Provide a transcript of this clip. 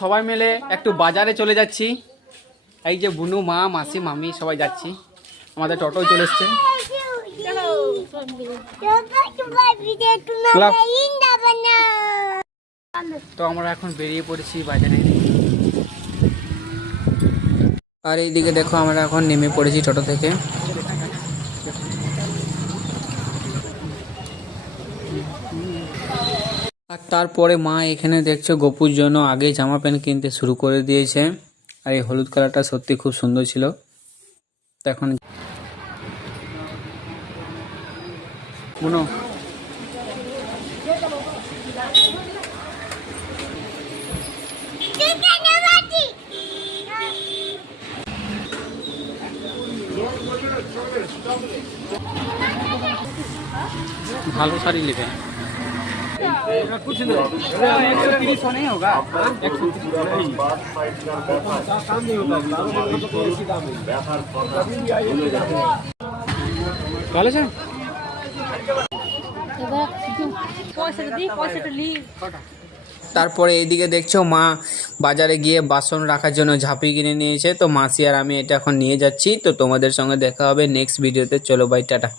সবাই মিলে একটু বাজারে চলে যাচ্ছি। এই যে বুনু, মা, মাসি, মামি সবাই যাচ্ছি। আমাদের টোটোয় চলে এসছে। তো আমরা এখন বেরিয়ে পড়েছি বাজারে। আর এইদিকে দেখো আমরা এখন নেমে পড়েছি টোটো থেকে। আর তারপরে মা এখানে দেখছো গপুর জন্য আগে জামা প্যান্ট কিনতে শুরু করে দিয়েছে। আর এই হলুদ কালারটা সত্যি খুব সুন্দর ছিল। তো এখন বুনো ভালো শাড়ি নেবে। कुछ नहीं, 130 नहीं होगा, 130 काम नहीं होता। ভালো আছে। তারপরে এইদিকে দেখছো মা বাজারে গিয়ে বাসন রাখার জন্য ঝাঁপি কিনে নিয়েছে। তো মাসি আর আমি এটা এখন নিয়ে যাচ্ছি। তো তোমাদের সঙ্গে দেখা হবে নেক্সট ভিডিওতে। চলো বাই, টাটা।